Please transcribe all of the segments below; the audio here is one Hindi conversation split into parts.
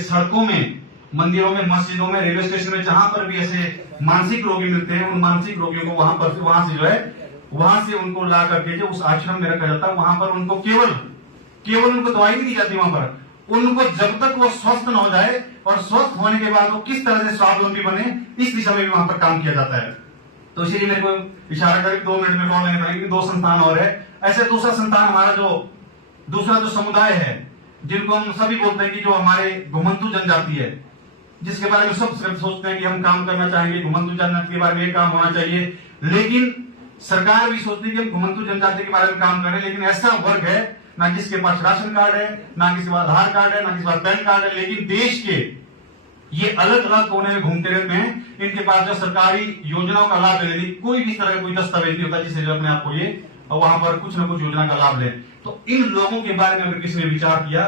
सड़कों में, मंदिरों में, मस्जिदों में, रेलवे स्टेशन में, जहां पर भी ऐसे मानसिक रोगी मिलते हैं, उन मानसिक रोगियों को वहां से उनको ला करके जो उस आश्रम में रखा जाता है, वहां पर उनको केवल उनको दवाई नहीं दी जाती। वहां पर उनको जब तक वो स्वस्थ न हो जाए और स्वस्थ होने के बाद वो किस तरह से स्वावलंबी बने, इस दिशा में भी वहां पर काम किया जाता है। तो इसीलिए मेरे को इशारा करें 2 मिनट में कॉल नहीं कि 2 संस्थान और है। ऐसे दूसरा संस्थान हमारा दूसरा जो समुदाय है, जिनको हम सभी बोलते हैं कि जो हमारे घुमंतु जनजाति है, जिसके बारे में सब सोचते हैं कि हम काम करना चाहेंगे, घुमंतु जनजाति के बारे में ये काम होना चाहिए, लेकिन सरकार भी सोचती है कि हम घुमंतु जनजाति के बारे में काम करें। लेकिन ऐसा वर्ग है ना जिसके पास राशन कार्ड है, ना किसी के पास आधार कार्ड है, ना किसी के पास पैन कार्ड है, लेकिन देश के ये अलग अलग कोने में घूमते रहते हैं। इनके पास जो सरकारी योजनाओं का लाभ लेने कोई भी तरह का कोई दस्तावेज नहीं होता जिससे जो अपने आप को ये वहां पर कुछ ना कुछ योजना का लाभ ले। तो इन लोगों के बारे में अगर किसी ने विचार किया,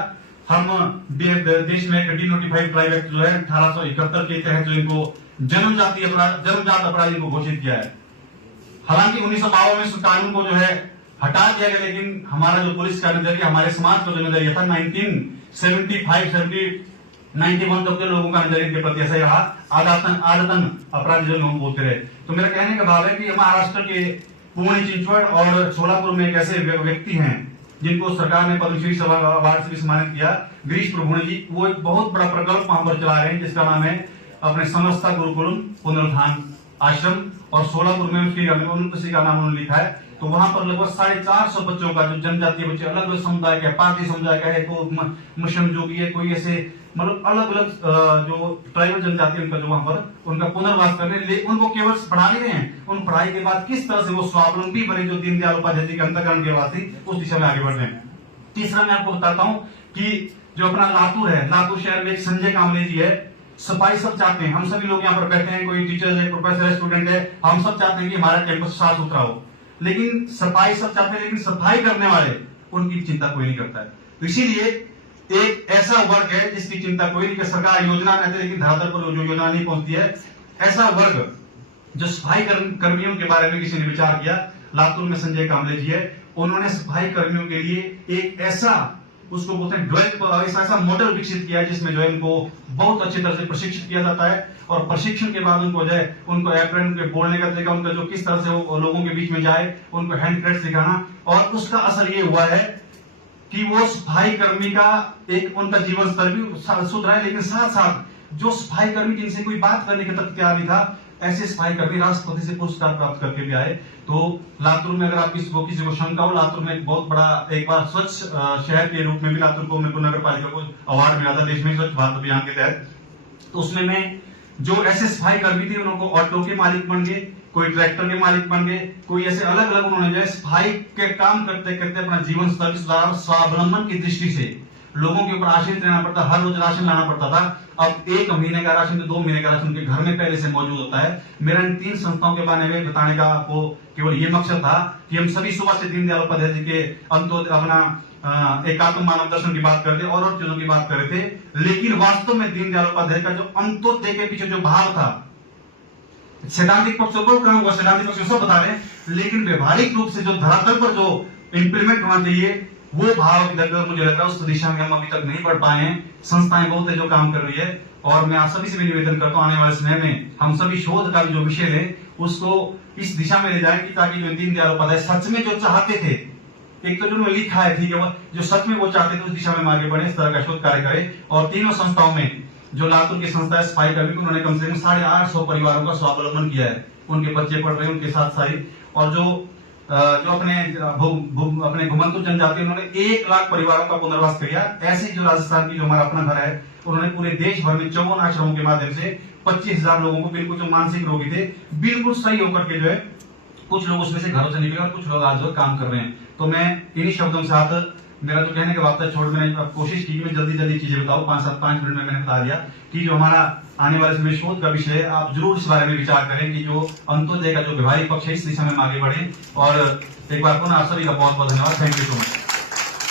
हम देश में एक डिनोटिफाइड ट्राइब एक्ट जो है 1871 के तहत जो इनको जन्मजात अपराधी को घोषित किया है। हालांकि 1952 में इस कानून को जो है हटा दिया गया, लेकिन हमारा जो पुलिस का नजरिया, हमारे समाज का जो नजरिया था 91 तक के लोगों का नजरिया के प्रति ऐसा ही रहा, आदतन अपराधी जो हम बोलते रहे। तो मेरा कहने का भाव है कि महाराष्ट्र के पुणे, चिंचवड़ और सोलापुर में एक ऐसे व्यक्ति हैं जिनको सरकार ने पद्मश्री अवार्ड से भी सम्मानित किया, गिरीश प्रभुणे जी। वो एक बहुत बड़ा प्रकल्प वहां पर चला रहे हैं जिसका नाम है अपने समरसता गुरुकुलम पुनरुत्थान आश्रम, और सोलापुर में उसी का नाम उन्होंने लिखा है। तो वहां पर लगभग 450 बच्चों का, जो जनजातीय बच्चे अलग अलग समुदाय का, पारसी समुदाय का है, तो मुस्लिम जो भी है, कोई ऐसे मतलब अलग अलग जो ट्राइबल जनजाति उनका जो वहां पर उनका पुनर्वास करने, उनको केवल पढ़ा नहीं रहे हैं, उन पढ़ाई के बाद किस तरह से वो स्वावलंबी बने, जो दीनदयाल उपाध्याय जी के अंतकरण के बाद उस दिशा में आगे बढ़ रहे हैं। तीसरा मैं आपको बताता हूं कि जो अपना लातूर है, लातूर शहर में एक संजय कामले जी है। सफाई सब चाहते हैं, हम सभी लोग यहाँ पर बैठे हैं, कोई टीचर है, प्रोफेसर है, स्टूडेंट है, हम सब चाहते हैं कि हमारा कैंपस साफ सुथरा हो, लेकिन सफाई सब चाहते हैं, लेकिन सफाई करने वाले उनकी चिंता कोई नहीं करता है। तो इसीलिए एक ऐसा वर्ग है जिसकी चिंता कोई नहीं कर, सरकार योजना कहते लेकिन धरातल पर जो योजना नहीं पहुंचती है, ऐसा वर्ग जो सफाई कर्मियों के बारे में किसी ने विचार किया, लातूर में संजय कामले जी है। उन्होंने सफाई कर्मियों के लिए एक ऐसा, उसको बोलते हैं ऐसा मॉडल विकसित किया है जिसमें जो है इनको बहुत अच्छी तरह से प्रशिक्षित किया जाता है, और प्रशिक्षण के बाद उनको जो है उनको एप्रन, उनके बोलने का तरीका, उनका जो किस तरह से वो लोगों के बीच में जाए, उनको हैंड क्रेड सिखाना। और उसका असर ये हुआ है कि वो सफाई कर्मी का एक उनका जीवन स्तर भी सुधरा है, लेकिन साथ साथ जो सफाई कर्मी जिनसे कोई बात करने के तक तैयार नहीं था, ऐसे सफाई कर्मी राष्ट्रपति से पुरस्कार प्राप्त करके भी आए। तो लातूर में अगर आप किसी को शंका हो, लातूर में एक बहुत बड़ा, एक बार स्वच्छ शहर के रूप में भी लातूर को नगर पालिका को अवार्ड मिला था देश में स्वच्छ भारत अभियान के तहत। तो उसमें मैं जो ऐसे सफाई कर्मी थे, उनको ऑटो के मालिक बन गए, कोई ट्रैक्टर के मालिक बन गए, कोई ऐसे अलग अलग उन्होंने जो है सफाई के काम करते करते अपना जीवन स्तर सुधारा। स्वावलंबन की दृष्टि से लोगों के ऊपर आश्रित रहना पड़ता, हर रोज राशन लाना पड़ता था। अब 1 महीने का राशन, 2 महीने का राशन उनके घर में पहले से मौजूद होता है। मेरा इन 3 संस्थाओं के बारे में बताने का आपको केवल ये मकसद था कि हम सभी सुबह से दीनदयाल उपाध्याय जी के अपना एकात्म मानव दर्शन की बात करते और चीजों की बात कर रहे थे, लेकिन वास्तव में दीनदयाल उपाध्याय का जो अंत्योदय के पीछे जो भाव था, सैद्धांतिक पक्ष को सैद्धांतिक पक्ष सब बता रहे हैं, लेकिन व्यवहारिक रूप से जो धरातल पर जो इम्प्लीमेंट होना चाहिए, वो भाव मुझे लगता है उस दिशा में हम अभी तक नहीं बढ़ पाए हैं। संस्थाएं बहुत है जो काम कर रही है, और मैं आप सभी से भी निवेदन करता हूं आने वाले समय में हम सभी शोध का जो विषय है उसको इस दिशा में ले जाएं कि ताकि जो दीनदयाल उपाध्याय सच में जो चाहते थे, एक तो जो लिखा है ठीक है, जो सच में वो चाहते थे उस दिशा में हम आगे बढ़े, इस तरह का शोध कार्य करें। और तीनों संस्थाओं में जो लातूर की संस्था है सफाई कर्मी, उन्होंने कम से कम 850 परिवारों का स्वावलंबन किया है, उनके बच्चे पढ़ रहे हैं उनके साथ साथ। और जो अपने घुमंतु जनजाति, उन्होंने 1 लाख परिवारों का पुनर्वास किया। ऐसे जो राजस्थान की जो हमारा अपना घर है, उन्होंने पूरे देश भर में 54 आश्रमों के माध्यम से 25,000 लोगों को, बिल्कुल जो मानसिक रोगी थे, बिल्कुल सही होकर के जो है कुछ लोग उसमें से घरों से निकले और कुछ लोग आज जो काम कर रहे हैं। तो मैं इन्हीं शब्दों के साथ मेरा जो कहने का बात था, छोड़ मैंने कोशिश की मैं जल्दी चीजें बताऊं, 5 मिनट में मैंने बता दिया कि जो हमारा आने वाले समय शोध का विषय है, आप जरूर इस बारे में विचार करें कि जो अंत्योदय का जो व्यवहारिक पक्ष है, इस दिशा में आगे बढ़े। और एक बार पुनः आप सभी का बहुत बहुत धन्यवाद। Thank you so much.